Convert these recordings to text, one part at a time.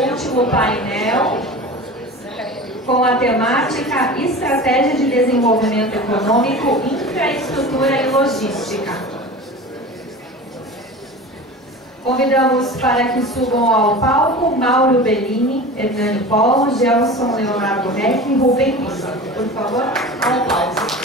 Último painel com a temática Estratégia de Desenvolvimento Econômico, Infraestrutura e Logística. Convidamos para que subam ao palco Mauro Bellini, Hernani Polo, Gelson Leonardo Reck e Rubem Lima. Por favor, ao palco.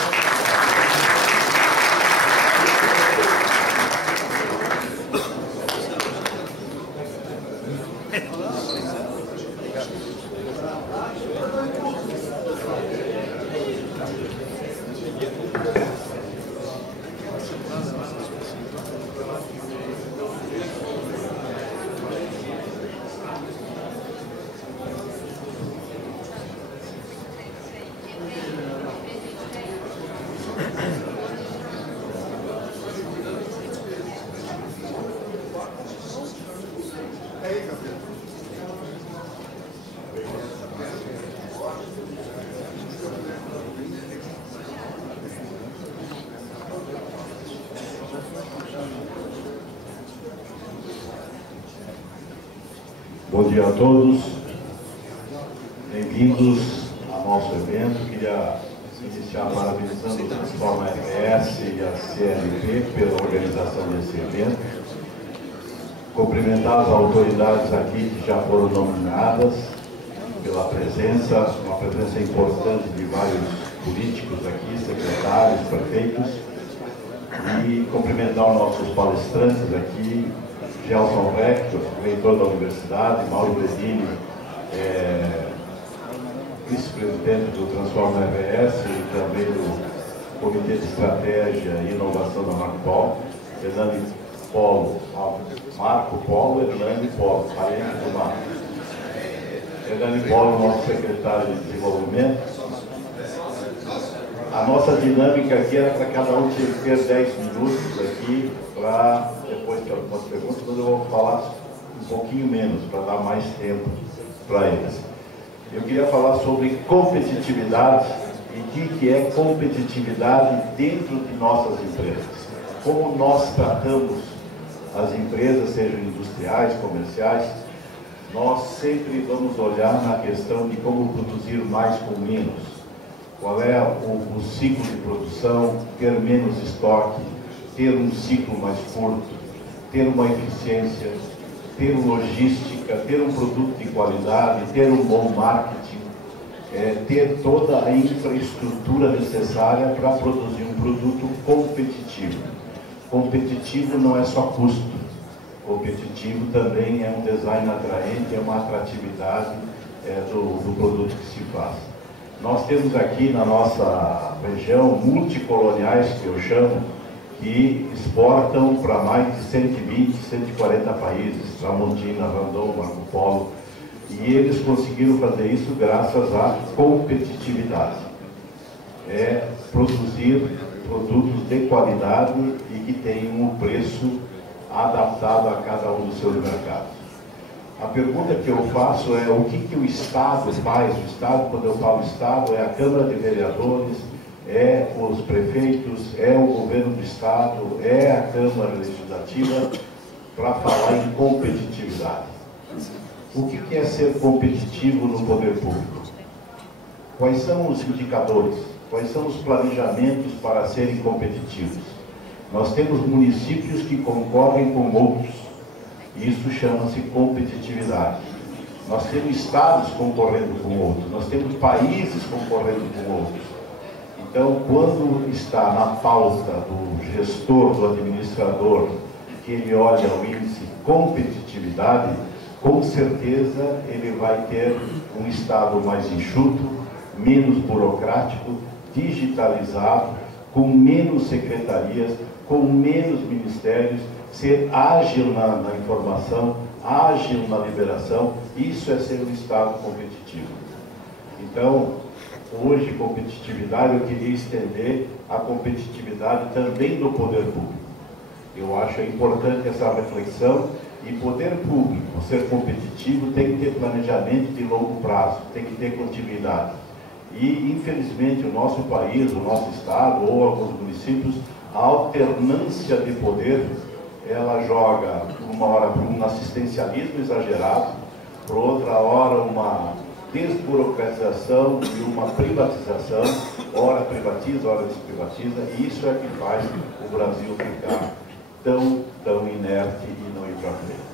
Bom dia a todos, bem-vindos ao nosso evento. Queria iniciar parabenizando o Transforma RS e a CLP pela organização desse evento, cumprimentar as autoridades aqui que já foram nominadas pela presença, uma presença importante de vários políticos aqui, secretários, prefeitos, e cumprimentar os nossos palestrantes aqui, Gelson Reck, reitor da universidade, Mauro Bellini, vice-presidente do Transforma RS e também do Comitê de Estratégia e Inovação da Marco Polo, Hernani Polo, Marco Polo, Hernani Polo, parente do Marco. Hernani Polo, nosso secretário de Desenvolvimento. A nossa dinâmica aqui era para cada um ter 10 minutos aqui, para depois ter algumas perguntas, mas eu vou falar um pouquinho menos, para dar mais tempo para eles. Eu queria falar sobre competitividade e o que é competitividade dentro de nossas empresas. Como nós tratamos as empresas, sejam industriais, comerciais, nós sempre vamos olhar na questão de como produzir mais com menos. Qual é o ciclo de produção, ter menos estoque, ter um ciclo mais curto, ter uma eficiência, ter logística, ter um produto de qualidade, ter um bom marketing, ter toda a infraestrutura necessária para produzir um produto competitivo. Competitivo não é só custo, competitivo também é um design atraente, é uma atratividade do produto que se faz. Nós temos aqui na nossa região multicoloniais, que eu chamo, que exportam para mais de 120, 140 países, Tramontina, Randon, Marco Polo, e eles conseguiram fazer isso graças à competitividade. É produzir produtos de qualidade e que tenham um preço adaptado a cada um dos seus mercados. A pergunta que eu faço é o que o Estado faz. O Estado, quando eu falo Estado, é a Câmara de Vereadores, é os prefeitos, é o governo do Estado, é a Câmara Legislativa, para falar em competitividade. O que é ser competitivo no poder público? Quais são os indicadores? Quais são os planejamentos para serem competitivos? Nós temos municípios que concorrem com outros. Isso chama-se competitividade. Nós temos estados concorrendo com outros, nós temos países concorrendo com outros. Então, quando está na pauta do gestor, do administrador, que ele olha o índice competitividade, com certeza ele vai ter um estado mais enxuto, menos burocrático, digitalizado, com menos secretarias, com menos ministérios, ser ágil na informação, ágil na liberação. Isso é ser um Estado competitivo. Então, hoje, competitividade, eu queria estender a competitividade também do poder público. Eu acho importante essa reflexão, e poder público ser competitivo tem que ter planejamento de longo prazo, tem que ter continuidade. E, infelizmente, o nosso país, o nosso Estado ou alguns municípios, a alternância de poder ela joga uma hora para um assistencialismo exagerado, por outra hora uma desburocratização e uma privatização, ora privatiza, ora desprivatiza, e isso é que faz o Brasil ficar tão inerte e não ir para frente.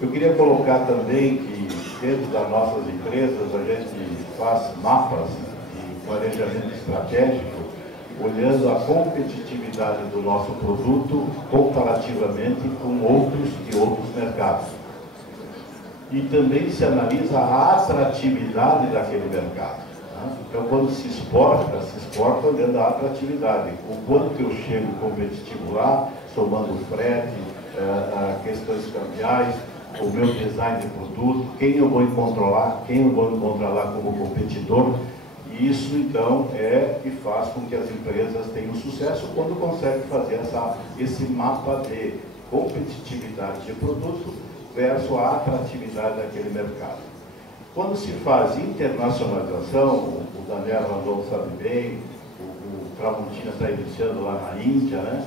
Eu queria colocar também que dentro das nossas empresas a gente faz mapas de planejamento estratégico, olhando a competitividade do nosso produto comparativamente com outros mercados. E também se analisa a atratividade daquele mercado. Né? Então, quando se exporta olhando a atratividade. O quanto eu chego competitivo lá, somando o frete, questões cambiais, o meu design de produto, quem eu vou encontrar lá como competidor. E isso, então, é que faz com que as empresas tenham sucesso quando conseguem fazer esse mapa de competitividade de produto versus a atratividade daquele mercado. Quando se faz internacionalização, o Daniel Randon sabe bem, o Tramontina está iniciando lá na Índia, né?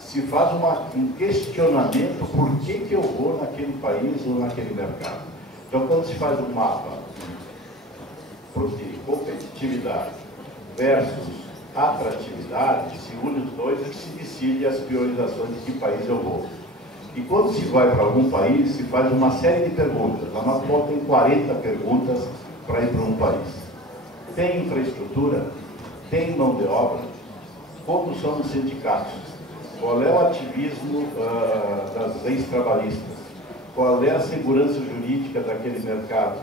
Se faz um questionamento por que eu vou naquele país ou naquele mercado. Então, quando se faz um mapa de competitividade versus atratividade, se une os dois e se decide as priorizações de que país eu vou. E quando se vai para algum país, se faz uma série de perguntas. A nossa volta tem 40 perguntas para ir para um país. Tem infraestrutura? Tem mão de obra? Como são os sindicatos? Qual é o ativismo das leis trabalhistas? Qual é a segurança jurídica daquele mercado?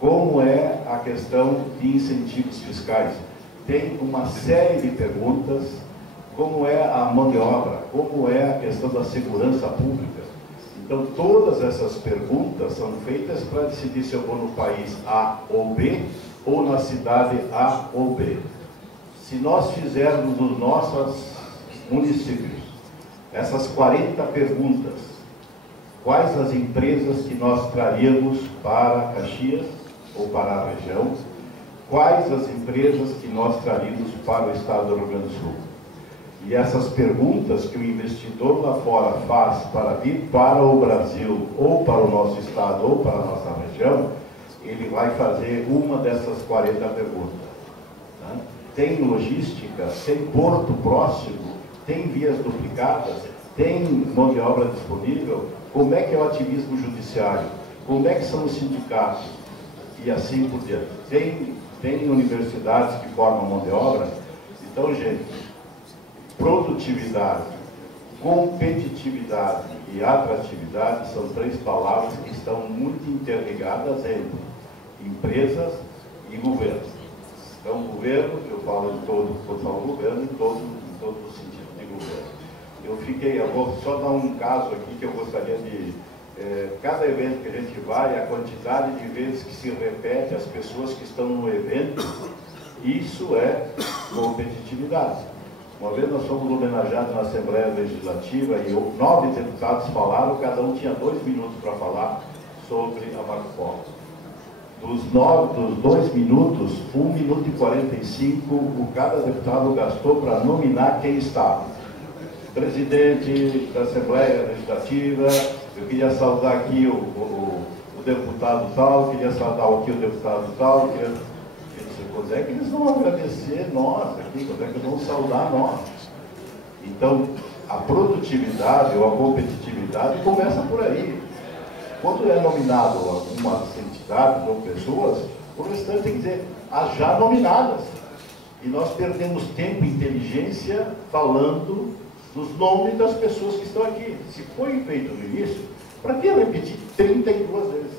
Como é a questão de incentivos fiscais? Tem uma série de perguntas. Como é a mão de obra? Como é a questão da segurança pública? Então, todas essas perguntas são feitas para decidir se eu vou no país A ou B, ou na cidade A ou B. Se nós fizermos nos nossos municípios essas 40 perguntas, quais as empresas que nós traríamos para Caxias ou para a região? Quais as empresas que nós traríamos para o estado do Rio Grande do Sul? E essas perguntas que o investidor lá fora faz para vir para o Brasil, ou para o nosso estado, ou para a nossa região, ele vai fazer uma dessas 40 perguntas. Né? Tem logística, tem porto próximo, tem vias duplicadas, tem mão de obra disponível, como é que é o ativismo judiciário, como é que são os sindicatos, e assim por diante. Tem universidades que formam mão de obra. Então, gente, produtividade, competitividade e atratividade são três palavras que estão muito interligadas entre empresas e governo. Então, governo, eu falo governo em todo o sentido de governo. Eu vou só dar um caso aqui que eu gostaria de... cada evento que a gente vai, a quantidade de vezes que se repete as pessoas que estão no evento, isso é competitividade. Uma vez nós fomos homenageados na Assembleia Legislativa e 9 deputados falaram, cada um tinha 2 minutos para falar sobre a Marco Polo. Dos 2 minutos, 1 minuto e 45, cada deputado gastou para nominar quem estava. Presidente da Assembleia Legislativa, eu queria saudar aqui o deputado tal, queria saudar aqui o deputado tal, quando é que eles vão agradecer nós aqui, quando é que eles vão saudar nós? Então, a produtividade ou a competitividade começa por aí. Quando é nominado algumas entidades ou pessoas, o restante tem que dizer as já nominadas. E nós perdemos tempo e inteligência falando dos nomes das pessoas que estão aqui. Se foi feito no início, para que repetir 32 vezes?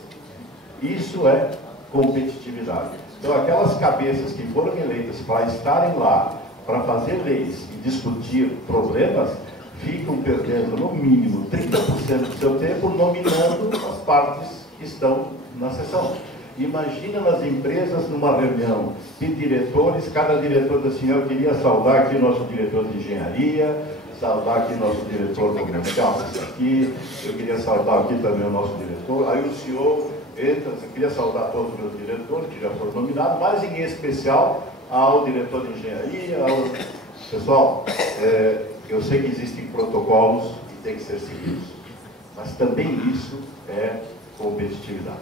Isso é competitividade. Então, aquelas cabeças que foram eleitas para estarem lá, para fazer leis e discutir problemas, ficam perdendo, no mínimo, 30% do seu tempo nominando as partes que estão na sessão. Imagina nas empresas, numa reunião de diretores, cada diretor diz assim, eu queria saudar aqui o nosso diretor de engenharia, saudar aqui o nosso diretor comercial, aqui, eu queria saudar aqui também o nosso diretor, aí o CEO entra, eu queria saudar todos os meus diretores que já foram nominados, mas em especial ao diretor de engenharia, Pessoal, eu sei que existem protocolos que têm que ser seguidos, mas também isso é competitividade.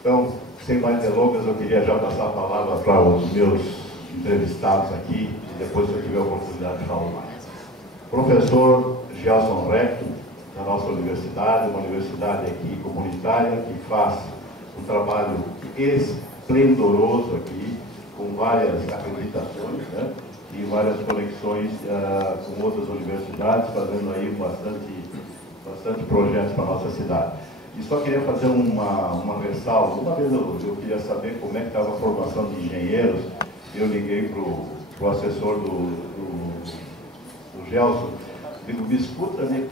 Então, sem mais delongas, eu queria já passar a palavra para os meus entrevistados aqui, e depois, se eu tiver a oportunidade de falar mais. Professor Gelson Reck, da nossa universidade, uma universidade aqui comunitária, que faz um trabalho esplendoroso aqui, com várias acreditações, né? E várias conexões com outras universidades, fazendo aí bastante projetos para a nossa cidade. E só queria fazer uma ressalva. Uma vez eu queria saber como é que estava a formação de engenheiros. Eu liguei para o assessor do Gelson, digo, me escuta, me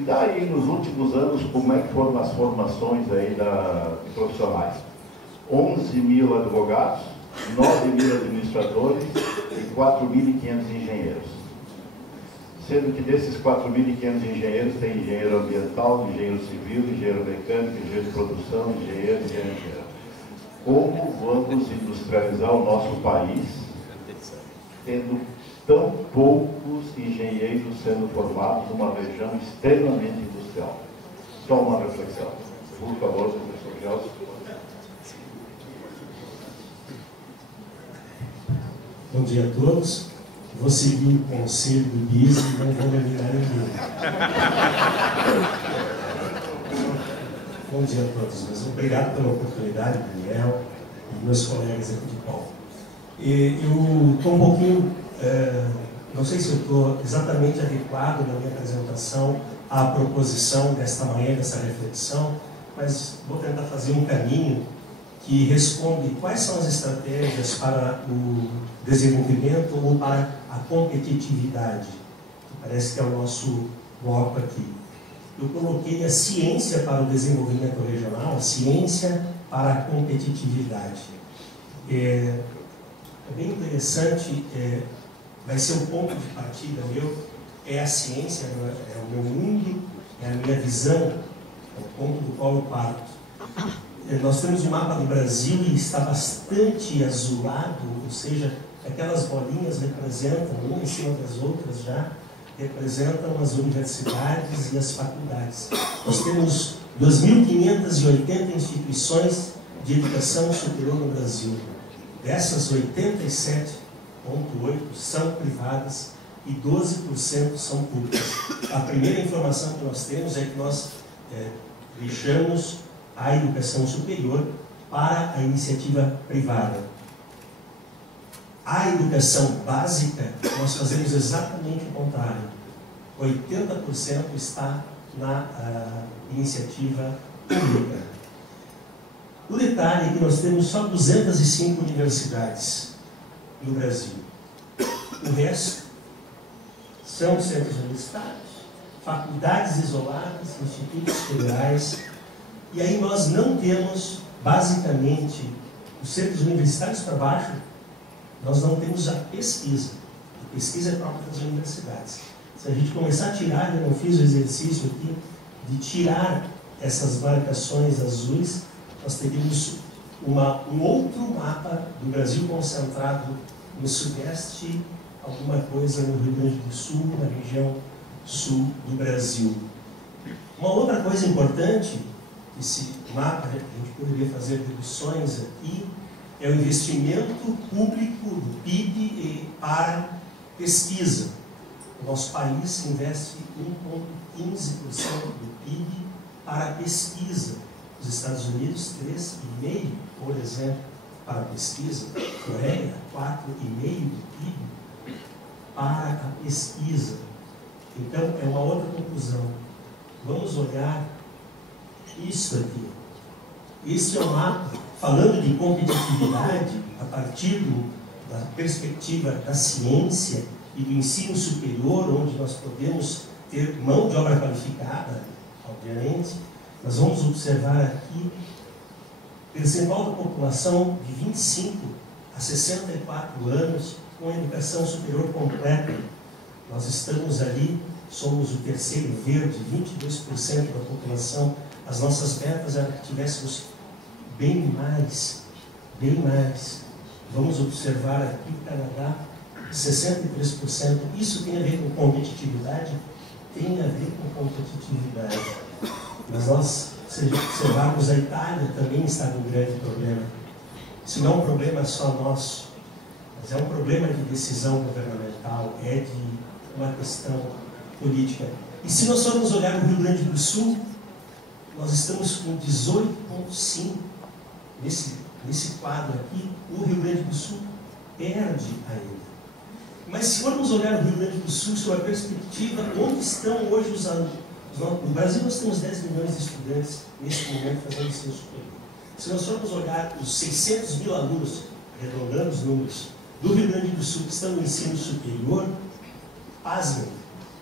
dá aí nos últimos anos como é que foram as formações aí de profissionais. 11 mil advogados, 9 mil administradores e 4.500 engenheiros. Sendo que desses 4.500 engenheiros tem engenheiro ambiental, engenheiro civil, engenheiro mecânico, engenheiro de produção, engenheiro. Como vamos industrializar o nosso país tendo tão poucos engenheiros sendo formados numa região extremamente industrial? Só uma reflexão. Por favor, professor Gelson. Bom dia a todos. Vou seguir o conselho do BIS e não vou eliminar ninguém. Bom dia a todos. Mas obrigado pela oportunidade, Daniel e meus colegas aqui de palco. Eu estou um pouquinho, não sei se eu estou exatamente adequado na minha apresentação à proposição desta manhã, dessa reflexão, mas vou tentar fazer um caminho que responde quais são as estratégias para o desenvolvimento ou para a competitividade, que parece que é o nosso bloco aqui. Eu coloquei a ciência para o desenvolvimento regional, a ciência para a competitividade. É bem interessante, vai ser um ponto de partida meu, é a ciência, é o meu mundo, é a minha visão, é o ponto do qual eu parto. Nós temos um mapa do Brasil e está bastante azulado, ou seja, aquelas bolinhas representam, uma em cima das outras já, representam as universidades e as faculdades. Nós temos 2.580 instituições de educação superior no Brasil. Dessas, 87,8% são privadas e 12% são públicas. A primeira informação que nós temos é que nós deixamos a educação superior para a iniciativa privada. A educação básica, nós fazemos exatamente o contrário. 80% está na iniciativa pública. O detalhe é que nós temos só 205 universidades no Brasil. O resto são centros universitários, faculdades isoladas, institutos federais. E aí nós não temos, basicamente, os centros universitários para baixo, nós não temos a pesquisa. A pesquisa é própria das universidades. Se a gente começar a tirar, eu não fiz o exercício aqui, de tirar essas marcações azuis, nós teríamos um outro mapa do Brasil concentrado no Sudeste, alguma coisa no Rio Grande do Sul, na região sul do Brasil. Uma outra coisa importante, esse mapa, a gente poderia fazer deduções aqui, é o investimento público do PIB para pesquisa. O nosso país investe 1,15% do PIB para pesquisa. Os Estados Unidos, 3,5%, por exemplo, para pesquisa. Coreia, 4,5% do PIB para a pesquisa. Então, é uma outra conclusão. Vamos olhar isso aqui. Esse é um mapa, falando de competitividade, a partir da perspectiva da ciência e do ensino superior, onde nós podemos ter mão de obra qualificada, obviamente, nós vamos observar aqui percentual da população de 25 a 64 anos com educação superior completa. Nós estamos ali, somos o terceiro verde, 22% da população. As nossas metas eram que tivéssemos bem mais. Vamos observar aqui o Canadá, 63%. Isso tem a ver com competitividade? Tem a ver com competitividade. Mas nós Se observarmos, a Itália também está com um grande problema. Isso não é um problema só nosso, mas é um problema de decisão governamental, é de uma questão política. E se nós formos olhar o Rio Grande do Sul, nós estamos com 18,5. Nesse quadro aqui, o Rio Grande do Sul perde ainda. Mas se formos olhar o Rio Grande do Sul sob a perspectiva, onde estão hoje os alunos? No Brasil nós temos 10 milhões de estudantes nesse momento fazendo ensino superior. Se nós formos olhar os 600 mil alunos, arredondando os números, do Rio Grande do Sul que estão no ensino superior, pasmem,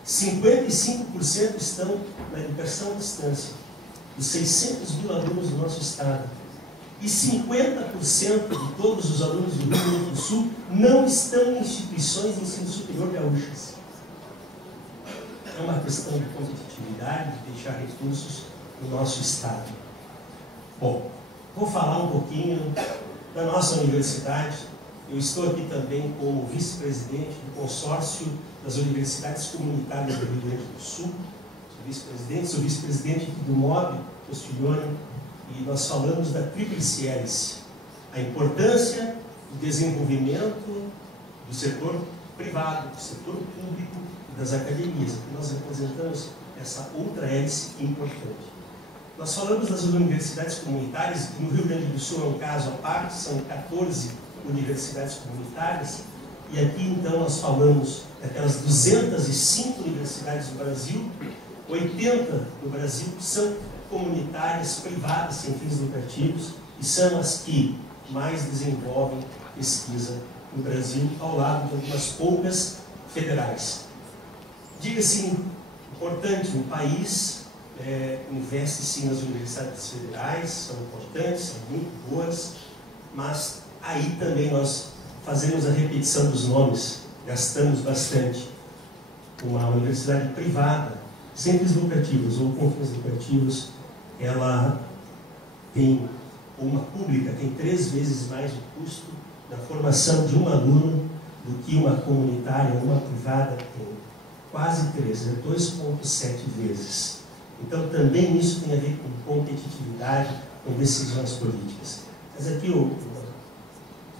55% estão na educação à distância, dos 600 mil alunos do nosso estado. E 50% de todos os alunos do Rio Grande do Sul não estão em instituições de ensino superior gaúchas. É uma questão de competitividade, de deixar recursos no nosso estado. Bom, vou falar um pouquinho da nossa universidade. Eu estou aqui também como vice-presidente do consórcio das universidades comunitárias do Rio Grande do Sul. Sou vice-presidente do MOB, Castiglione, e nós falamos da tríplice hélice, a importância do desenvolvimento do setor privado, do setor público e das academias, que nós representamos essa outra hélice importante. Nós falamos das universidades comunitárias, e no Rio Grande do Sul é um caso à parte, são 14 universidades comunitárias, e aqui então nós falamos daquelas 205 universidades do Brasil, 80 no Brasil são comunitárias, privadas, sem fins lucrativos, e são as que mais desenvolvem pesquisa no Brasil, ao lado de algumas poucas federais. Diga-se, importante, o país investe sim nas universidades federais, são importantes, são muito boas, mas aí também nós fazemos a repetição dos nomes, gastamos bastante. Uma universidade privada, sem fins lucrativos ou com fins lucrativos, ela tem, uma pública tem 3 vezes mais o custo da formação de um aluno do que uma comunitária, uma privada tem. Quase 3, 2,7 vezes. Então também isso tem a ver com competitividade, com decisões políticas. Mas aqui eu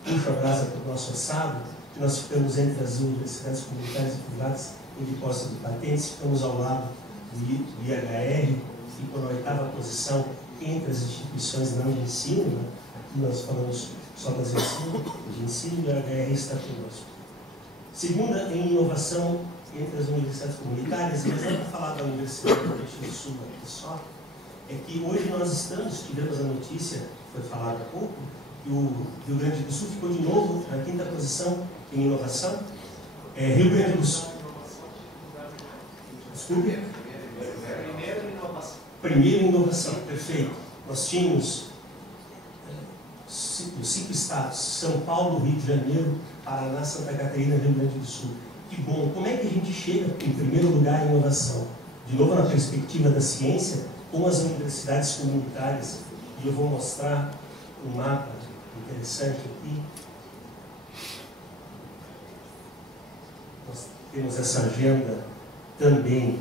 puxo a brasa para o nosso assado, que nós ficamos entre as universidades comunitárias e privadas em depósito de patentes, ficamos ao lado do IHR, que ficou na 8ª posição entre as instituições não de ensino, né? Aqui nós falamos só das de ensino, e o IHR está conosco. Segunda, em inovação entre as universidades comunitárias, mas não para falar da Universidade do Rio Grande do Sul aqui só, é que hoje nós tivemos a notícia, foi falado há pouco, que o Rio Grande do Sul ficou de novo na 5ª posição em inovação. Rio Grande do Sul. Desculpe. Primeiro em inovação, perfeito. Nós tínhamos os 5 estados, São Paulo, Rio de Janeiro, Paraná, Santa Catarina, Rio Grande do Sul. Que bom! Como é que a gente chega em primeiro lugar em inovação? De novo, na perspectiva da ciência, com as universidades comunitárias. E eu vou mostrar um mapa interessante aqui. Nós temos essa agenda também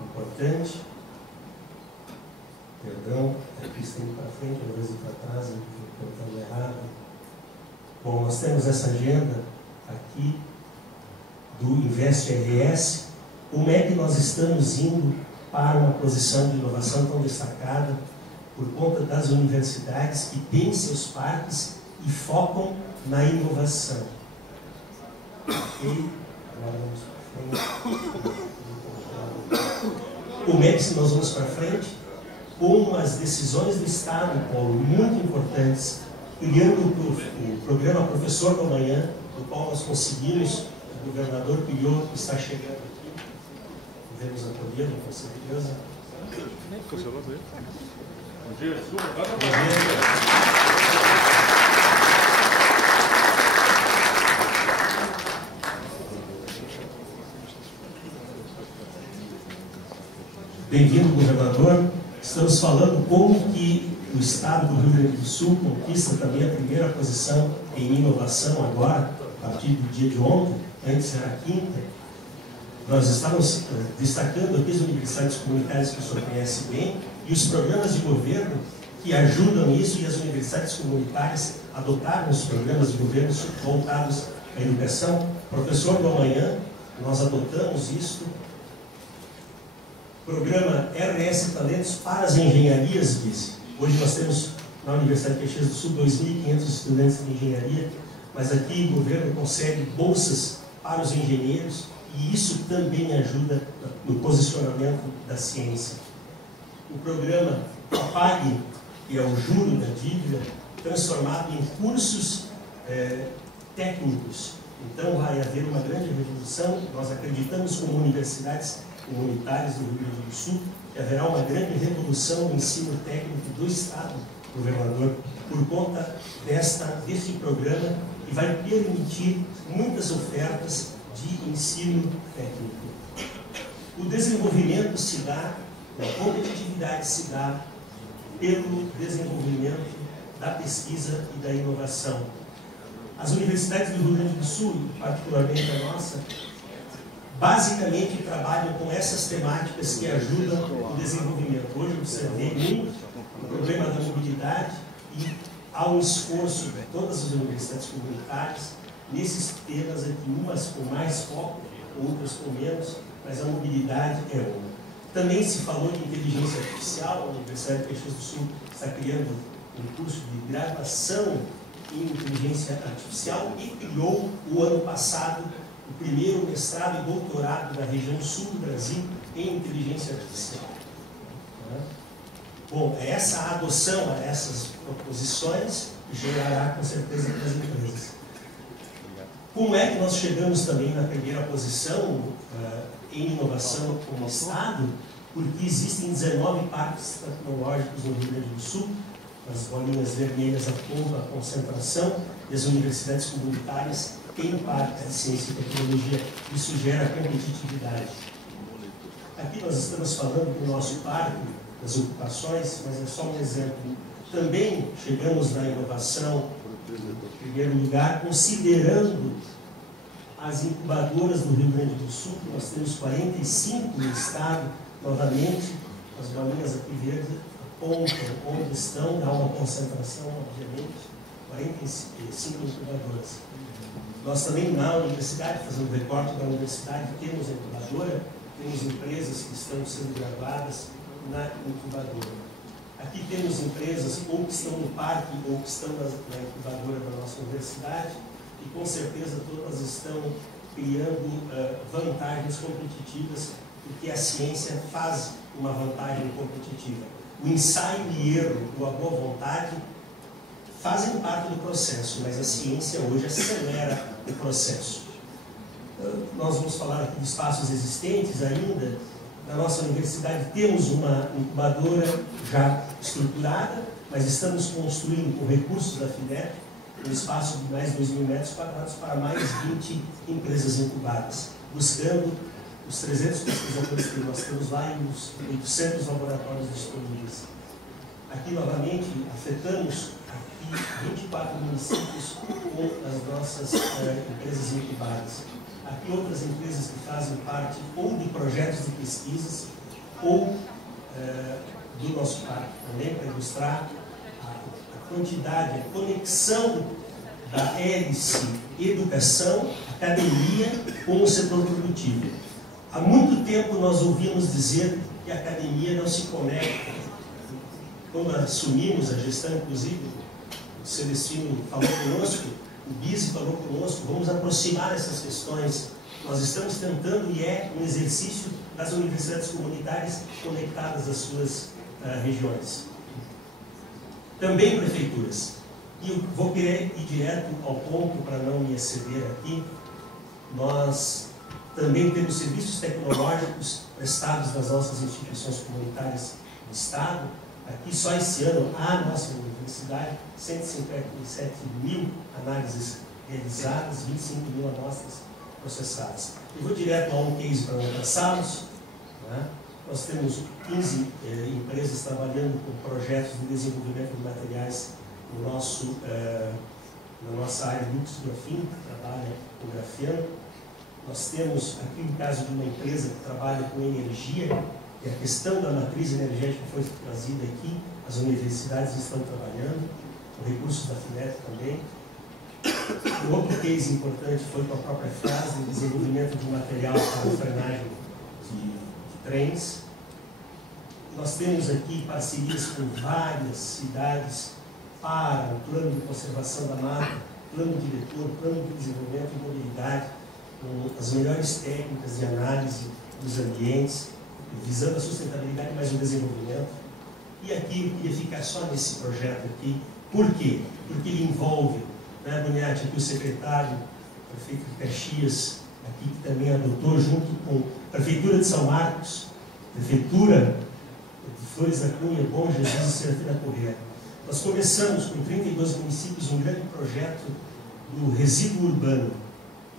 importante. Perdão, aqui está indo para frente, às vezes para trás, eu estou contando errado. Bom, nós temos essa agenda aqui do Invest RS. Como é que nós estamos indo para uma posição de inovação tão destacada por conta das universidades que têm seus parques e focam na inovação? Ok? Agora vamos para frente. Como é que nós vamos para frente? Com as decisões do Estado, Paulo, muito importantes, criando o programa Professor do Amanhã, do qual nós conseguimos, o governador criou, que está chegando aqui. Devemos acolhê-lo, com certeza. Bom dia, Bem-vindo, governador. Estamos falando como que o Estado do Rio Grande do Sul conquista também a primeira posição em inovação agora, a partir do dia de ontem, antes era a 5ª. Nós estamos destacando aqui as universidades comunitárias que o senhor conhece bem, e os programas de governo que ajudam isso, e as universidades comunitárias adotaram os programas de governo voltados à educação. Professor do Amanhã, nós adotamos isso. Programa RS Talentos para as engenharias, disse. Hoje nós temos na Universidade de Caxias do Sul 2.500 estudantes de engenharia, mas aqui o governo concede bolsas para os engenheiros, e isso também ajuda no posicionamento da ciência. O programa Apague, que é o juro da dívida, transformado em cursos técnicos. Então vai haver uma grande revolução. Nós acreditamos, como universidades comunitárias do Rio Grande do Sul, que haverá uma grande revolução no ensino técnico do Estado, governador, por conta deste programa, que vai permitir muitas ofertas de ensino técnico. O desenvolvimento se dá, a competitividade se dá pelo desenvolvimento da pesquisa e da inovação. As universidades do Rio Grande do Sul, particularmente a nossa, basicamente trabalham com essas temáticas que ajudam o desenvolvimento. Hoje eu observei muito o problema da mobilidade, e há um esforço de todas as universidades comunitárias nesses temas aqui, umas com mais foco, outras com menos, mas a mobilidade é uma. Também se falou de inteligência artificial. A Universidade de Caxias do Sul está criando um curso de graduação em inteligência artificial e criou, o ano passado, o primeiro mestrado e doutorado da região sul do Brasil em inteligência artificial. Bom, essa adoção a essas proposições gerará com certeza para as empresas. Como é que nós chegamos também na primeira posição em inovação como Estado? Porque existem 19 parques tecnológicos no Rio Grande do Sul. As bolinhas vermelhas apontam a concentração, e as universidades comunitárias têm parques de ciência e tecnologia. Isso gera competitividade. Aqui nós estamos falando do nosso parque, das ocupações, mas é só um exemplo. Também chegamos na inovação, em primeiro lugar, considerando as incubadoras do Rio Grande do Sul. Nós temos 45 no estado. Novamente, as bolinhas aqui verdes apontam onde estão, há uma concentração, obviamente, 45 incubadoras. Nós também, na universidade, fazendo recorte da universidade, temos incubadora, temos empresas que estão sendo gravadas na incubadora. Aqui temos empresas ou que estão no parque ou que estão na incubadora da nossa universidade, e com certeza todas estão criando vantagens competitivas, porque a ciência faz uma vantagem competitiva. O ensaio e erro, a boa vontade, fazem parte do processo, mas a ciência hoje acelera o processo. Nós vamos falar aqui de espaços existentes ainda. Na nossa universidade temos uma incubadora já estruturada, mas estamos construindo, com recursos da FINEP, um espaço de mais de 2.000 metros quadrados para mais 20 empresas incubadas, buscando os 300 pesquisadores que nós temos lá e os 800 laboratórios disponíveis. Aqui, novamente, afetamos 24 municípios com as nossas empresas incubadas. Aqui outras empresas que fazem parte ou de projetos de pesquisas ou do nosso parque, também para ilustrar a quantidade, a conexão da hélice educação, academia com o setor produtivo. Há muito tempo nós ouvimos dizer que a academia não se conecta. Quando assumimos a gestão, inclusive, o Celestino falou conosco, o Bise falou conosco, vamos aproximar essas questões. Nós estamos tentando, e é um exercício das universidades comunitárias conectadas às suas regiões. Também prefeituras. E eu vou querer ir direto ao ponto para não me exceder aqui. Nós também temos serviços tecnológicos prestados nas nossas instituições comunitárias do Estado. Aqui, só esse ano, a nossa universidade, 157.000 análises realizadas, 25.000 amostras processadas. Eu vou direto a um case para não cansá-los. Nós temos 15 empresas trabalhando com projetos de desenvolvimento de materiais no nosso, na nossa área de Lux Grafim, que trabalha com grafeno. Nós temos aqui o caso de uma empresa que trabalha com energia E a questão da matriz energética foi trazida aqui, as universidades estão trabalhando, o recurso da FINEP também. O outro case importante foi com a própria fase de desenvolvimento de material para a frenagem de trens. Nós temos aqui parcerias com várias cidades para o plano de conservação da mata, plano diretor, plano de desenvolvimento e mobilidade, com as melhores técnicas de análise dos ambientes, visando a sustentabilidade, mas o desenvolvimento. E aqui eu queria ficar só nesse projeto aqui. Por quê? Porque ele envolve, né, Boniati, aqui o secretário, o prefeito de Caxias, aqui que também adotou, junto com a Prefeitura de São Marcos, Prefeitura de Flores da Cunha, Bom Jesus e Serafina Corrêa. Nós começamos com 32 municípios um grande projeto do resíduo urbano.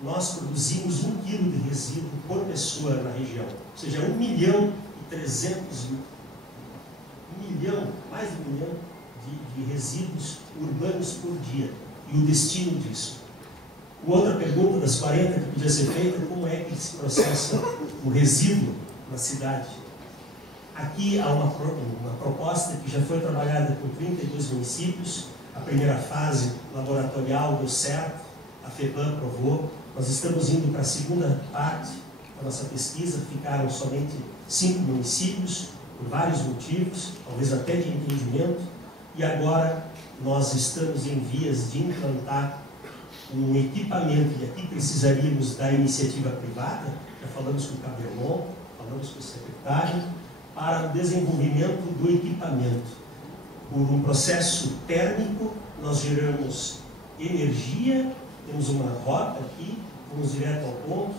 Nós produzimos 1 quilo de resíduo por pessoa na região, ou seja, 1 milhão e 300 mil, mais de 1 milhão de resíduos urbanos por dia. E o destino disso. Outra pergunta das 40 que podia ser feita, como é que se processa o resíduo na cidade? Aqui há uma proposta que já foi trabalhada com 32 municípios, a primeira fase laboratorial deu certo, a FEBAM aprovou, nós estamos indo para a segunda parte da nossa pesquisa, ficaram somente 5 municípios, por vários motivos, talvez até de entendimento, e agora nós estamos em vias de implantar um equipamento, e aqui precisaríamos da iniciativa privada, já falamos com o Cabernon, falamos com o secretário, para o desenvolvimento do equipamento. Por um processo térmico, nós geramos energia, temos uma rota aqui, vamos direto ao ponto,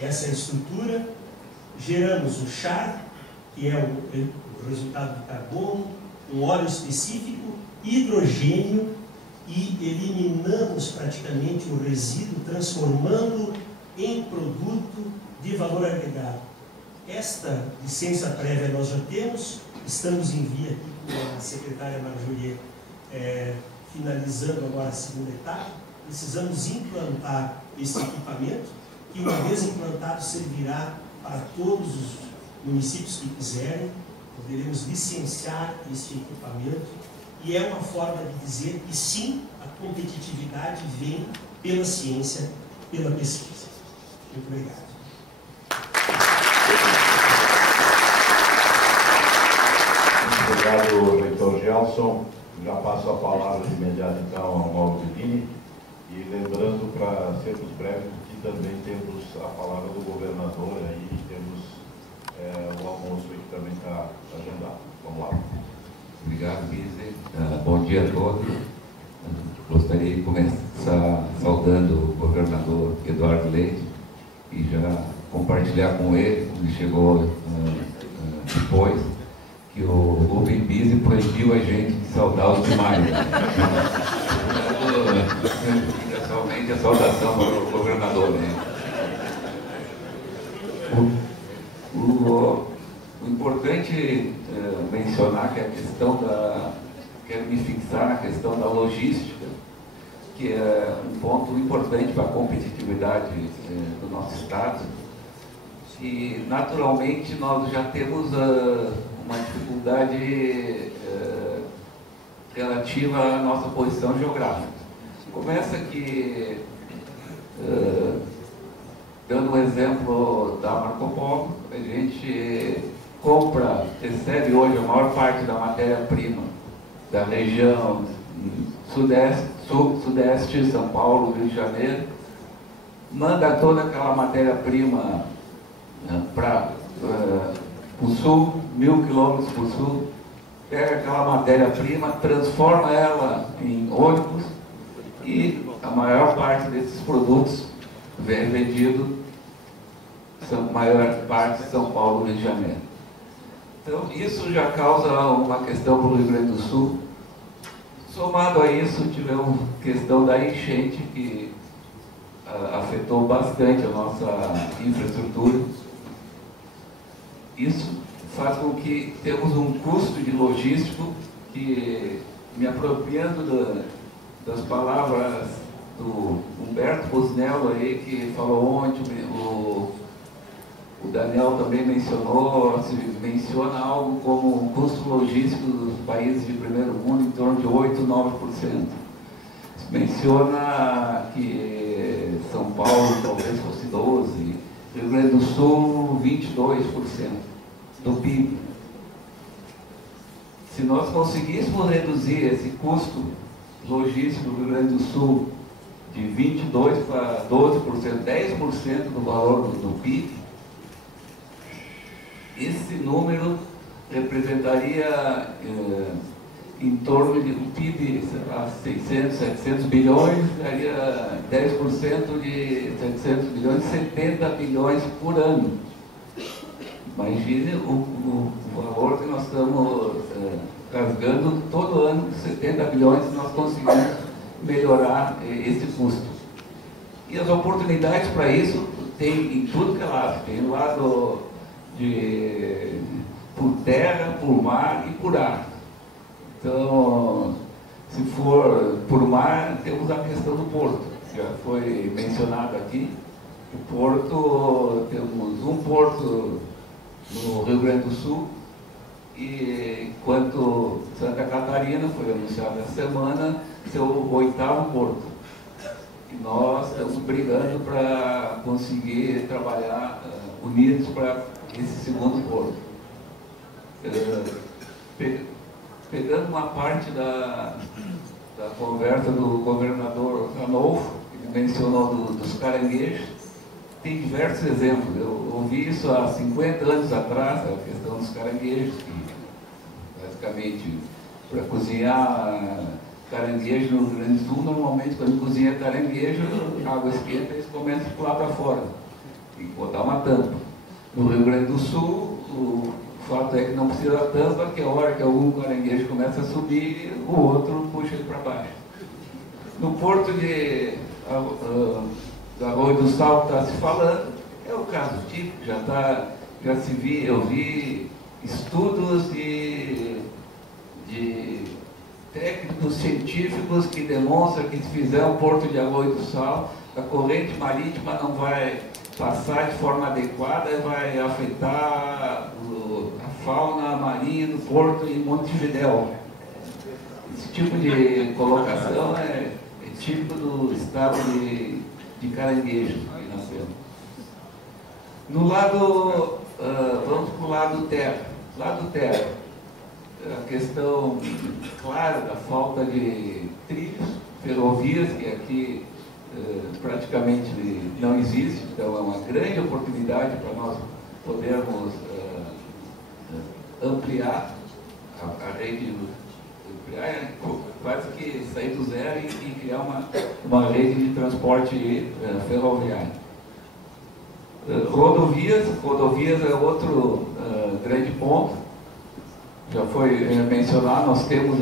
essa é a estrutura, geramos o char, que é o resultado do carbono, um óleo específico, hidrogênio, e eliminamos praticamente o resíduo, transformando em produto de valor agregado. Esta licença prévia nós já temos, estamos em via aqui com a secretária Marjorie, finalizando agora a segunda etapa. Precisamos implantar esse equipamento, que uma vez implantado servirá para todos os municípios que quiserem. Poderemos licenciar esse equipamento, e é uma forma de dizer que sim, a competitividade vem pela ciência, pela pesquisa. Muito obrigado. Obrigado, reitor Gelson. Já passo a palavra de imediato, então, ao Mauro Bellini. E lembrando, para sermos breves, que também temos a palavra do governador, aí temos o almoço aí que também está agendado. Vamos lá. Obrigado, Bise. Bom dia a todos. Gostaria de começar saudando o governador Eduardo Leite e já compartilhar com ele, ele chegou depois, que o Rubem Bise proibiu a gente de saudar os demais. Pessoalmente, a saudação para o governador. Né? O importante mencionar que a questão quero me fixar na questão da logística, que é um ponto importante para a competitividade do nosso Estado. E, naturalmente, nós já temos uma dificuldade relativa à nossa posição geográfica. Começa que, dando um exemplo da Marco Polo, a gente recebe hoje a maior parte da matéria-prima da região sudeste, São Paulo, Rio de Janeiro, manda toda aquela matéria-prima para o sul, 1000 quilômetros para o sul, pega aquela matéria-prima, transforma ela em ônibus e a maior parte desses produtos vem vendido, maior parte de São Paulo, Rio de Janeiro. Então, isso já causa uma questão para o Rio Grande do Sul. Somado a isso, tivemos questão da enchente, que afetou bastante a nossa infraestrutura. Isso faz com que temos um custo de logístico que, me apropriando das palavras do Humberto Busnello aí, que falou ontem, O Daniel também mencionou, se menciona algo como o custo logístico dos países de primeiro mundo em torno de 8, 9%. Se menciona que São Paulo talvez fosse 12%, Rio Grande do Sul 22% do PIB. Se nós conseguíssemos reduzir esse custo logístico do Rio Grande do Sul de 22% para 12%, 10% do valor do PIB, esse número representaria em torno de um PIB, sei lá, 600, 700 bilhões, daria 10% de 700 bilhões, 70 bilhões por ano. Imagine o valor que nós estamos rasgando todo ano, 70 bilhões, e nós conseguimos melhorar esse custo. E as oportunidades para isso tem em tudo que é lado. Tem o lado por terra, por mar e por ar. Então, se for por mar, temos a questão do porto, que já foi mencionado aqui. O porto, temos um porto no Rio Grande do Sul, e enquanto Santa Catarina, foi anunciado essa semana, seu 8º porto. E nós estamos brigando para conseguir trabalhar unidos para esse 2º porto. Pegando uma parte da conversa do governador Ranolfo, que mencionou dos caranguejos, tem diversos exemplos. Eu ouvi isso há 50 anos atrás, a questão dos caranguejos, que basicamente para cozinhar caranguejo no Rio Grande do Sul, normalmente quando cozinha caranguejo, a água esquenta, eles começam a pular para fora, tem que botar uma tampa. No Rio Grande do Sul, o fato é que não precisa da tampa, que a hora que algum caranguejo começa a subir, o outro puxa ele para baixo. No porto de Arroio do Sal que está se falando, é o caso típico, eu vi estudos de técnicos científicos que demonstram que se fizer um porto de Arroio do Sal, a corrente marítima não vai passar de forma adequada e vai afetar a fauna marinha do porto em Montevidéu. Esse tipo de colocação é típico do estado de caranguejo que nós temos. No lado, vamos para o lado terra. Lado terra, a questão clara da falta de trilhos, ferrovias, que aqui praticamente não existe, então é uma grande oportunidade para nós podermos ampliar a rede, quase que sair do zero e criar uma rede de transporte ferroviário. Rodovias é outro grande ponto, já foi mencionado, nós temos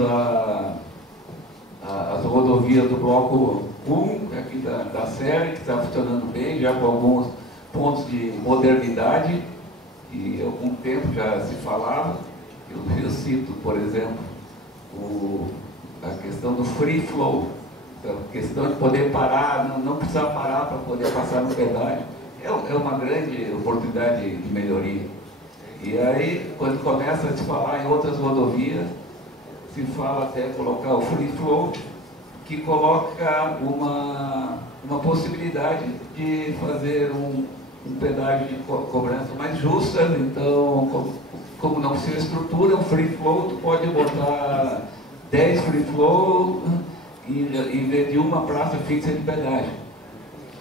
as rodovias do bloco 1, aqui da série, que está funcionando bem, já com alguns pontos de modernidade, e há algum tempo já se falava. Eu cito, por exemplo, a questão do free flow, a questão de poder parar, não precisar parar para poder passar no pedágio, é uma grande oportunidade de melhoria. E aí, quando começa a se falar em outras rodovias, se fala até colocar o free flow, que coloca uma possibilidade de fazer um pedágio de cobrança mais justa. Então, como não precisa estrutura, um free flow, tu pode botar 10 free flow em vez de uma praça fixa de pedágio.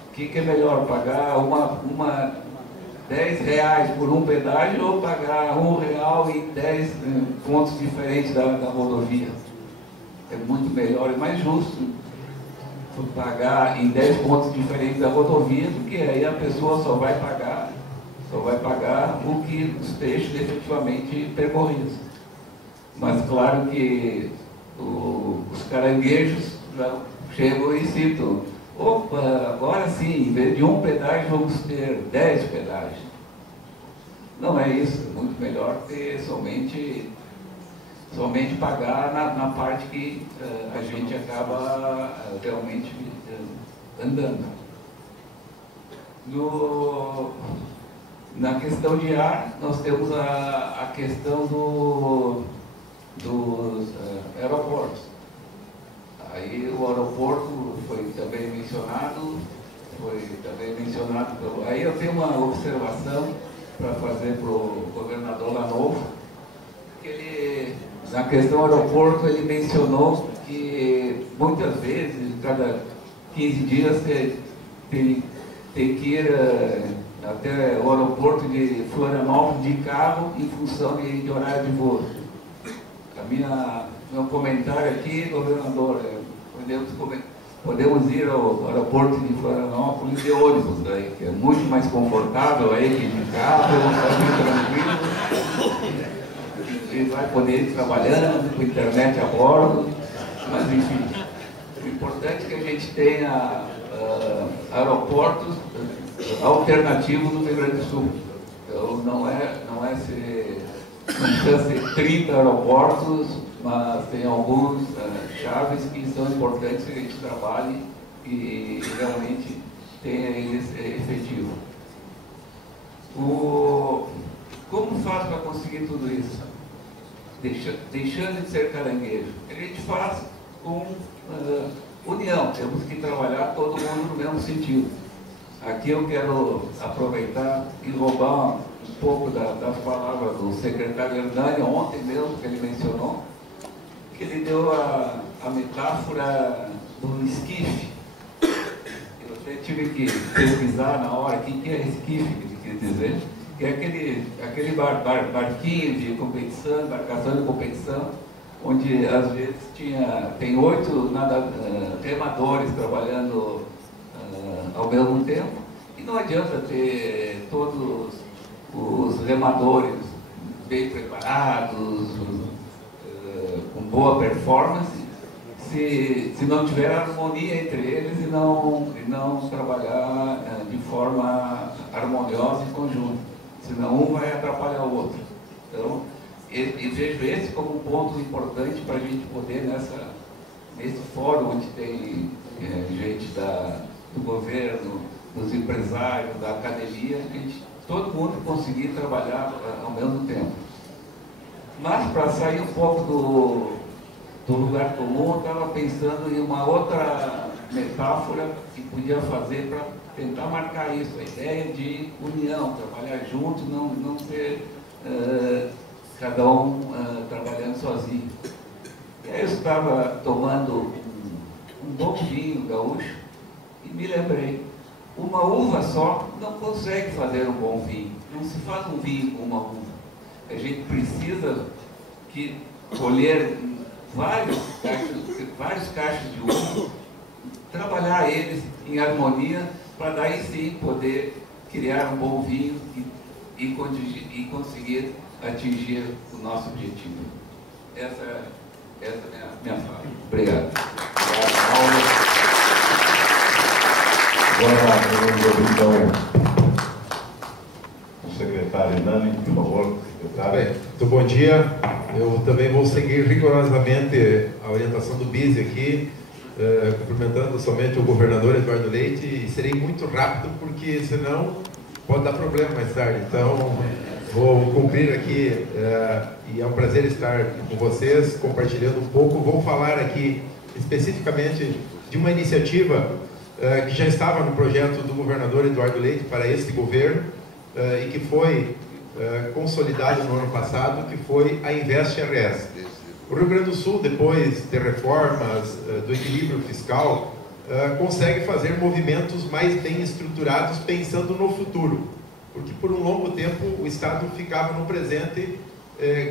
O que é melhor, pagar R$10 por um pedágio ou pagar R$1 em 10 pontos diferentes da rodovia? É muito melhor e mais justo pagar em 10 pontos diferentes da rodovia, porque aí a pessoa só vai pagar o que os trechos efetivamente percorridos. Mas claro que os caranguejos chegam e citam: opa, agora sim, em vez de um pedágio vamos ter 10 pedágios. Não é isso, é muito melhor ter somente pagar na parte que a gente acaba realmente Na questão de ar, nós temos a questão dos aeroportos. Aí o aeroporto foi também mencionado, aí eu tenho uma observação para fazer para o governador Lanovo, que ele, na questão do aeroporto, ele mencionou que muitas vezes, cada 15 dias, tem que ir até o aeroporto de Florianópolis de carro em função de horário de voo. Meu comentário aqui, governador, podemos ir ao aeroporto de Florianópolis de ônibus, daí, que é muito mais confortável aí que de carro, tranquilo, e vai poder ir trabalhando com internet a bordo, mas enfim, o importante é que a gente tenha aeroportos alternativos no Rio Grande do Sul. Então não precisa ser 30 aeroportos, mas tem alguns chaves que são importantes que a gente trabalhe e realmente tenha eles efetivo. Como faz para conseguir tudo isso? Deixando de ser caranguejo. A gente faz com união, temos que trabalhar todo mundo no mesmo sentido. Aqui eu quero aproveitar e roubar um pouco das palavras do secretário Hernani, ontem mesmo, que ele mencionou, que ele deu a metáfora do esquife. Eu até tive que pesquisar na hora o que é esquife, que ele quis dizer, que é aquele barquinho de competição, embarcação de competição, onde às vezes tem 8 remadores trabalhando ao mesmo tempo, e não adianta ter todos os remadores bem preparados, com boa performance, se não tiver harmonia entre eles e não trabalhar de forma harmoniosa e conjunta, senão um vai atrapalhar o outro. Então, e vejo esse como um ponto importante para a gente poder, nesse fórum onde tem gente do governo, dos empresários, da academia, todo mundo conseguir trabalhar ao mesmo tempo. Mas, para sair um pouco do lugar comum, eu estava pensando em uma outra metáfora que podia fazer para tentar marcar isso, a ideia de união, trabalhar junto, não ser cada um trabalhando sozinho. E aí eu estava tomando um bom vinho gaúcho e me lembrei, uma uva só não consegue fazer um bom vinho, não se faz um vinho com uma uva. A gente precisa colher vários cachos de uva, trabalhar eles em harmonia, para daí sim poder criar um bom vinho e conseguir atingir o nosso objetivo. Essa é a minha fala. Obrigado. Agora, então, o secretário Nani, por favor. Bem, muito bom dia. Eu também vou seguir rigorosamente a orientação do BISE aqui, cumprimentando somente o governador Eduardo Leite, e serei muito rápido, porque senão pode dar problema mais tarde. Então, vou cumprir aqui, e é um prazer estar com vocês, compartilhando um pouco. Vou falar aqui especificamente de uma iniciativa que já estava no projeto do governador Eduardo Leite para este governo, e que foi consolidado no ano passado, que foi a Invest RS. O Rio Grande do Sul, depois de reformas, do equilíbrio fiscal, consegue fazer movimentos mais bem estruturados pensando no futuro, porque por um longo tempo o Estado ficava no presente,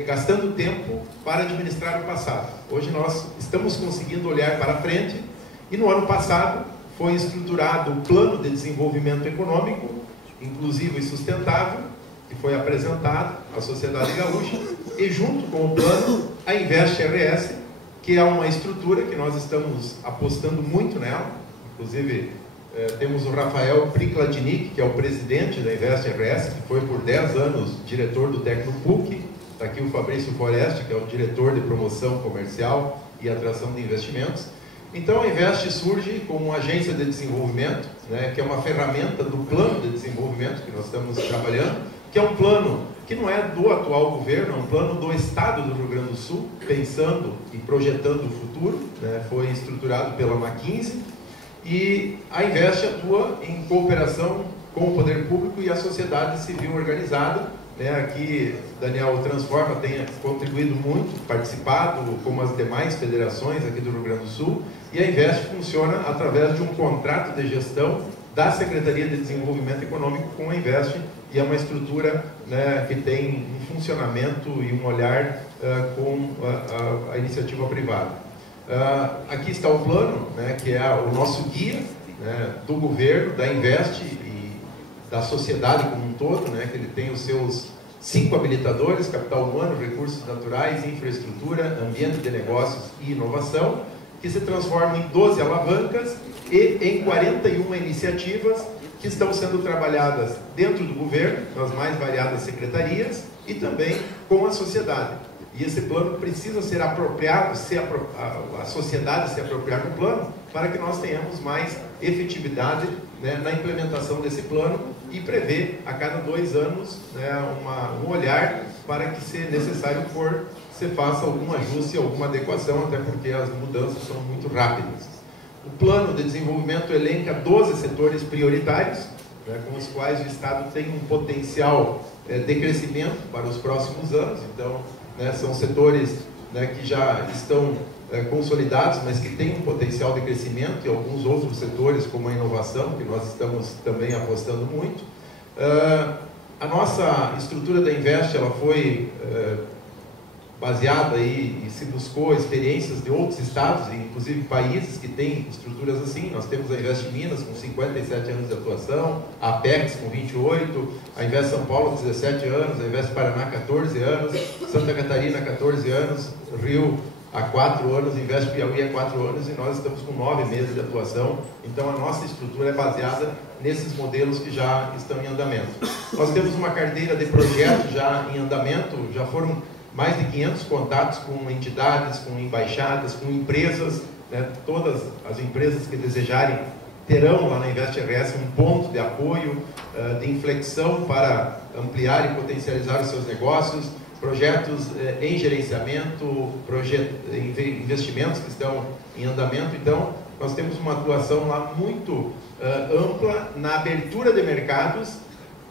gastando tempo para administrar o passado. Hoje nós estamos conseguindo olhar para frente, e no ano passado foi estruturado o Plano de Desenvolvimento Econômico, Inclusivo e Sustentável, que foi apresentado à sociedade gaúcha, e junto com o plano, a Invest RS, que é uma estrutura que nós estamos apostando muito nela. Inclusive, temos o Rafael Prikladnik, que é o presidente da Invest RS, que foi por 10 anos diretor do Tecnopuc. Está aqui o Fabrício Foreste, que é o diretor de promoção comercial e atração de investimentos. Então, a Invest surge como uma agência de desenvolvimento, né, que é uma ferramenta do plano de desenvolvimento que nós estamos trabalhando, que é um plano que não é do atual governo, é um plano do Estado do Rio Grande do Sul, pensando e projetando o futuro, né? Foi estruturado pela McKinsey, e a Invest atua em cooperação com o poder público e a sociedade civil organizada, né? Aqui, Daniel, o Transforma tem contribuído muito, participado, como as demais federações aqui do Rio Grande do Sul, e a Invest funciona através de um contrato de gestão da Secretaria de Desenvolvimento Econômico com a Invest, e é uma estrutura, né, que tem um funcionamento e um olhar com a iniciativa privada. Aqui está o plano, né, que é o nosso guia, né, do governo, da Invest e da sociedade como um todo, né, que ele tem os seus 5 habilitadores: capital humano, recursos naturais, infraestrutura, ambiente de negócios e inovação, que se transformam em 12 alavancas e em 41 iniciativas que estão sendo trabalhadas dentro do governo, nas mais variadas secretarias, e também com a sociedade. E esse plano precisa ser apropriado, a sociedade se apropriar do plano, para que nós tenhamos mais efetividade, né, na implementação desse plano, e prever a cada 2 anos, né, um olhar para que, se necessário for, se faça algum ajuste, alguma adequação, até porque as mudanças são muito rápidas. O plano de desenvolvimento elenca 12 setores prioritários, né, com os quais o Estado tem um potencial de crescimento para os próximos anos. Então, né, são setores, né, que já estão consolidados, mas que têm um potencial de crescimento, e alguns outros setores, como a inovação, que nós estamos também apostando muito. A nossa estrutura da Invest, ela foi baseada aí, e se buscou experiências de outros estados, inclusive países que têm estruturas assim. Nós temos a Invest Minas com 57 anos de atuação, a Apex com 28, a Invest São Paulo 17 anos, a Invest Paraná 14 anos, Santa Catarina 14 anos, Rio há 4 anos, Invest Piauí há 4 anos, e nós estamos com 9 meses de atuação. Então a nossa estrutura é baseada nesses modelos que já estão em andamento. Nós temos uma carteira de projetos já em andamento, já foram mais de 500 contatos com entidades, com embaixadas, com empresas, né? Todas as empresas que desejarem terão lá na Invest RS um ponto de apoio, de inflexão para ampliar e potencializar os seus negócios, projetos em gerenciamento, investimentos que estão em andamento. Então, nós temos uma atuação lá muito ampla na abertura de mercados,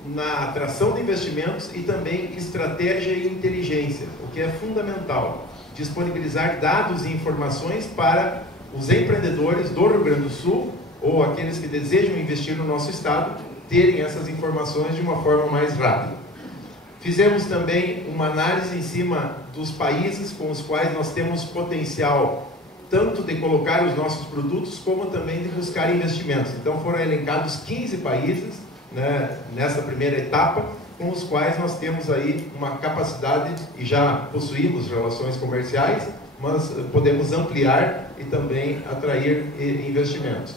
na atração de investimentos e também estratégia e inteligência, o que é fundamental: disponibilizar dados e informações para os empreendedores do Rio Grande do Sul, ou aqueles que desejam investir no nosso estado, terem essas informações de uma forma mais rápida. Fizemos também uma análise em cima dos países com os quais nós temos potencial, tanto de colocar os nossos produtos, como também de buscar investimentos. Então foram elencados 15 países, né, nessa primeira etapa, com os quais nós temos aí uma capacidade, e já possuímos relações comerciais, mas podemos ampliar e também atrair investimentos.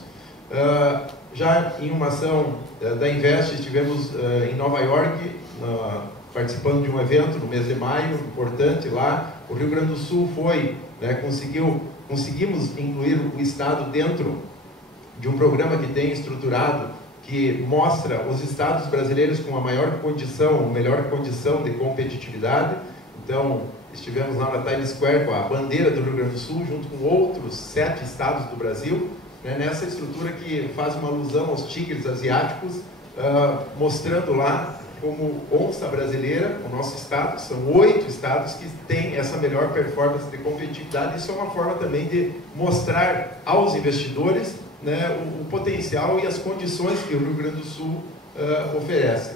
Já em uma ação da Invest, estivemos em Nova York, participando de um evento no mês de maio, importante lá. O Rio Grande do Sul foi, né, conseguimos incluir o estado dentro de um programa que tem estruturado, que mostra os estados brasileiros com a melhor condição de competitividade. Então, estivemos lá na Times Square com a bandeira do Rio Grande do Sul, junto com outros 7 estados do Brasil, né, nessa estrutura que faz uma alusão aos tigres asiáticos, mostrando lá como onça brasileira, o nosso estado. São 8 estados que têm essa melhor performance de competitividade. Isso é uma forma também de mostrar aos investidores, né, o potencial e as condições que o Rio Grande do Sul oferece.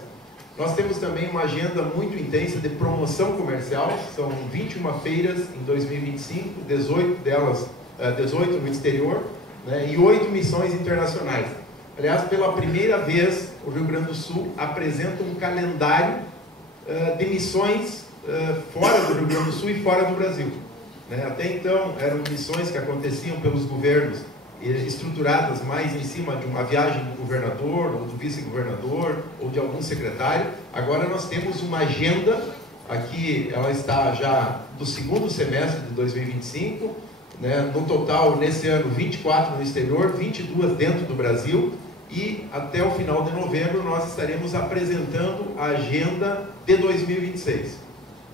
Nós temos também uma agenda muito intensa de promoção comercial. São 21 feiras em 2025, 18 no exterior, né, e 8 missões internacionais. Aliás, pela primeira vez, o Rio Grande do Sul apresenta um calendário de missões fora do Rio Grande do Sul e fora do Brasil, né? Até então, eram missões que aconteciam pelos governos, estruturadas mais em cima de uma viagem do governador, ou do vice-governador, ou de algum secretário. Agora nós temos uma agenda, aqui ela está já do segundo semestre de 2025, né? No total, nesse ano, 24 no exterior, 22 dentro do Brasil, e até o final de novembro nós estaremos apresentando a agenda de 2026.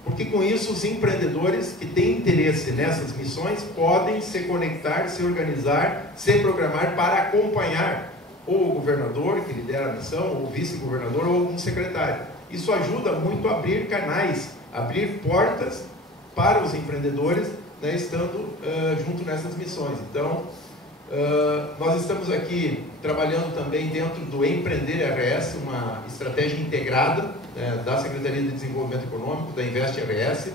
Porque com isso os empreendedores que têm interesse nessas missões podem se conectar, se organizar, se programar para acompanhar ou o governador que lidera a missão, ou o vice-governador, ou algum secretário. Isso ajuda muito a abrir canais, abrir portas para os empreendedores, né, estando junto nessas missões. Então, nós estamos aqui trabalhando também dentro do Empreender RS, uma estratégia integrada da Secretaria de Desenvolvimento Econômico, da Invest RS,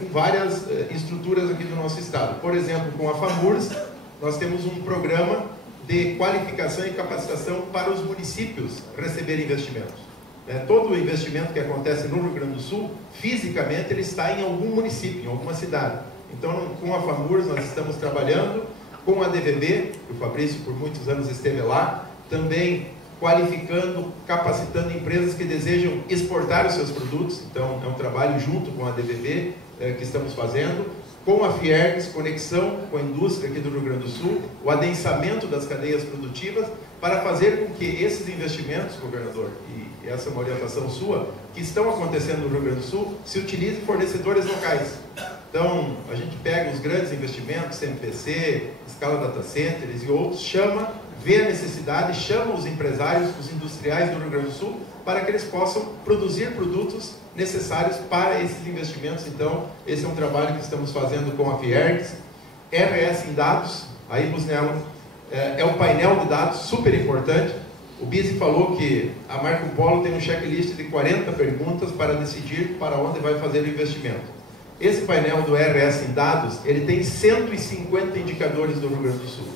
com várias estruturas aqui do nosso estado. Por exemplo, com a FAMURS, nós temos um programa de qualificação e capacitação para os municípios receberem investimentos. Todo o investimento que acontece no Rio Grande do Sul, fisicamente, ele está em algum município, em alguma cidade. Então, com a FAMURS, nós estamos trabalhando, com a DVB, que o Fabrício por muitos anos esteve lá, também qualificando, capacitando empresas que desejam exportar os seus produtos. Então, é um trabalho junto com a DVB que estamos fazendo, com a Fiergs, conexão com a indústria aqui do Rio Grande do Sul, o adensamento das cadeias produtivas, para fazer com que esses investimentos, governador, e essa é uma orientação sua, que estão acontecendo no Rio Grande do Sul, se utilizem fornecedores locais. Então, a gente pega os grandes investimentos, CMPC, Scala Data Centers e outros, vê a necessidade, chama os empresários, os industriais do Rio Grande do Sul, para que eles possam produzir produtos necessários para esses investimentos. Então, esse é um trabalho que estamos fazendo com a Fiergs. RS em dados, aí, Busnello, é um painel de dados super importante. O Bisi falou que a Marco Polo tem um checklist de 40 perguntas para decidir para onde vai fazer o investimento. Esse painel do RS em dados, ele tem 150 indicadores do Rio Grande do Sul.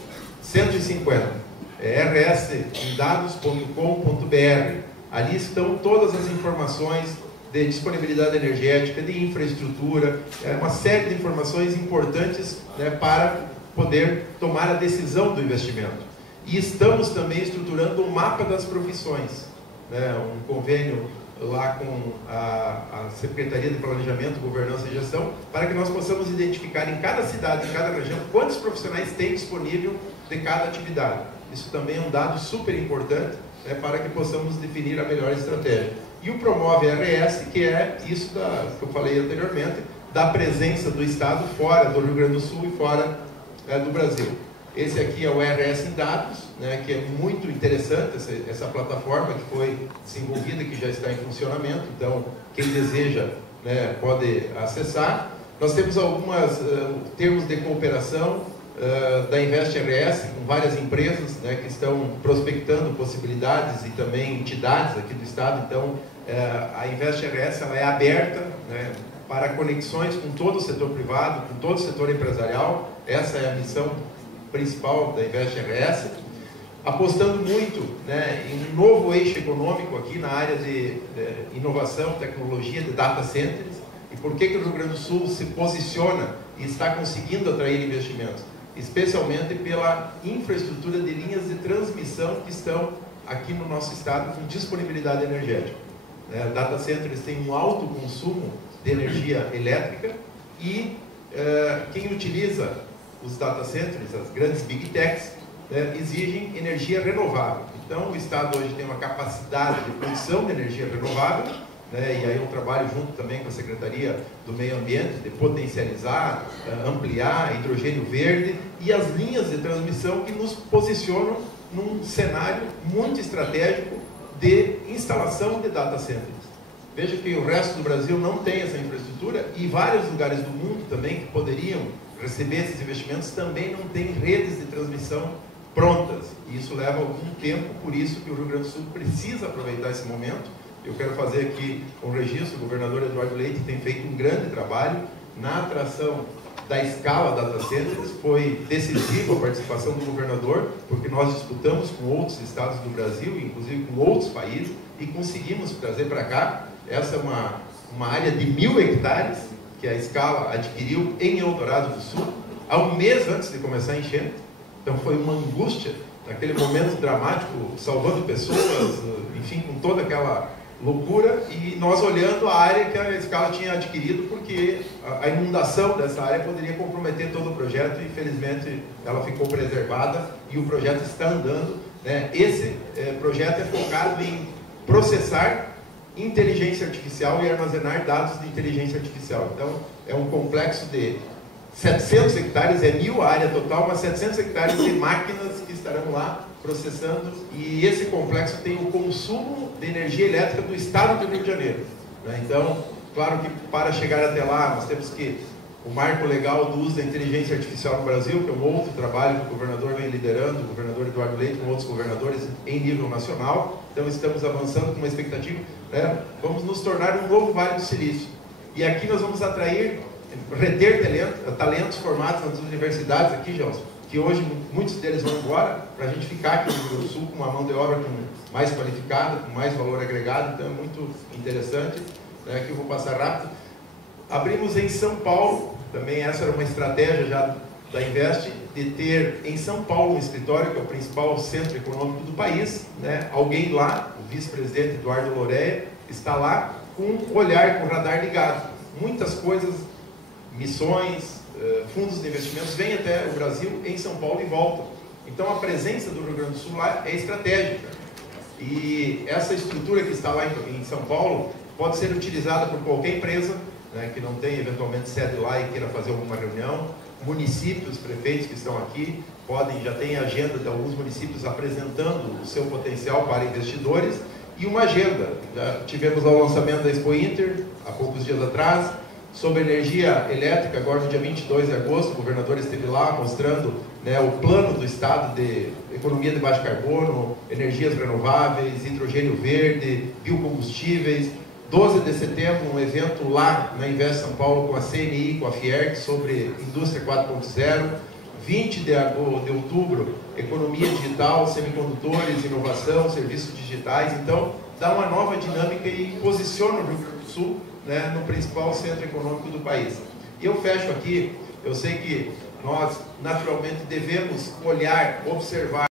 150. É rsindados.com.br. Ali estão todas as informações de disponibilidade energética, de infraestrutura, uma série de informações importantes, né, para poder tomar a decisão do investimento. E estamos também estruturando um mapa das profissões, né, um convênio lá com a Secretaria de Planejamento, Governança e Gestão, para que nós possamos identificar em cada cidade, em cada região, quantos profissionais tem disponível de cada atividade. Isso também é um dado super importante, né, para que possamos definir a melhor estratégia. E o Promove RS, que é isso que eu falei anteriormente, da presença do Estado fora do Rio Grande do Sul e fora do Brasil. Esse aqui é o RS em dados, né, que é muito interessante, essa plataforma que foi desenvolvida, que já está em funcionamento. Então, quem deseja, né, pode acessar. Nós temos alguns termos de cooperação da Invest RS, com várias empresas, né, que estão prospectando possibilidades e também entidades aqui do Estado. Então, a Invest RS ela é aberta, né, para conexões com todo o setor privado, com todo o setor empresarial. Essa é a missão principal da Invest RS, apostando muito, né, em um novo eixo econômico aqui na área de inovação, tecnologia, de data centers. E por que o Rio Grande do Sul se posiciona e está conseguindo atrair investimentos? Especialmente pela infraestrutura de linhas de transmissão que estão aqui no nosso estado com disponibilidade energética. Data centers têm um alto consumo de energia elétrica e quem utiliza os data centers, as grandes big techs, exigem energia renovável. Então, o Estado hoje tem uma capacidade de produção de energia renovável, né, e aí um trabalho junto também com a Secretaria do Meio Ambiente, de potencializar, ampliar hidrogênio verde e as linhas de transmissão que nos posicionam num cenário muito estratégico de instalação de data centers. Veja que o resto do Brasil não tem essa infraestrutura e vários lugares do mundo também que poderiam receber esses investimentos também não têm redes de transmissão prontas. E isso leva algum tempo, por isso que o Rio Grande do Sul precisa aproveitar esse momento. Eu quero fazer aqui um registro. O governador Eduardo Leite tem feito um grande trabalho na atração da escala data centers. Foi decisiva a participação do governador, porque nós disputamos com outros estados do Brasil, inclusive com outros países, e conseguimos trazer para cá. Essa é uma área de 1000 hectares que a escala adquiriu em Eldorado do Sul, há um mês antes de começar a enchente. Então foi uma angústia, naquele momento dramático, salvando pessoas, enfim, com toda aquela loucura, e nós olhando a área que a Escala tinha adquirido, porque a inundação dessa área poderia comprometer todo o projeto, e felizmente ela ficou preservada e o projeto está andando, né? Esse projeto é focado em processar inteligência artificial e armazenar dados de inteligência artificial. Então, é um complexo de 700 hectares, é 1.000 a área total, mas 700 hectares de máquinas que estarão lá processando, e esse complexo tem o consumo de energia elétrica do estado do Rio de Janeiro, né? Então, claro que para chegar até lá, nós temos que o marco legal do uso da inteligência artificial no Brasil, que é um outro trabalho que o governador vem liderando, o governador Eduardo Leite com outros governadores em nível nacional. Então, estamos avançando com uma expectativa, né? Vamos nos tornar um novo Vale do Silício, e aqui nós vamos reter talentos formados nas universidades aqui, Gelson, que hoje muitos deles vão embora, para a gente ficar aqui no Rio Grande do Sul com uma mão de obra mais qualificada, com mais valor agregado. Então é muito interessante, né? Que eu vou passar rápido. Abrimos em São Paulo, também essa era uma estratégia já da Invest, de ter em São Paulo um escritório, que é o principal centro econômico do país, né? Alguém lá, o vice-presidente Eduardo Loreia, está lá com um olhar, com o radar ligado. Muitas coisas, missões, fundos de investimentos vêm até o Brasil, em São Paulo, e voltam. Então a presença do Rio Grande do Sul lá é estratégica, e essa estrutura que está lá em São Paulo pode ser utilizada por qualquer empresa, né, que não tem eventualmente sede lá e queira fazer alguma reunião. Municípios, prefeitos que estão aqui já tem agenda de alguns municípios apresentando o seu potencial para investidores, e uma agenda. Já tivemos o lançamento da Expo Inter há poucos dias atrás, sobre energia elétrica. Agora no dia 22 de agosto, o governador esteve lá mostrando, né, o plano do Estado de economia de baixo carbono, energias renováveis, hidrogênio verde, biocombustíveis. 12 de setembro, um evento lá na Invest São Paulo com a CNI, com a Fierg, sobre indústria 4.0. 20 de outubro, economia digital, semicondutores, inovação, serviços digitais. Então, dá uma nova dinâmica e posiciona o Rio Grande do Sul, né, no principal centro econômico do país. E eu fecho aqui. Eu sei que nós naturalmente devemos olhar, observar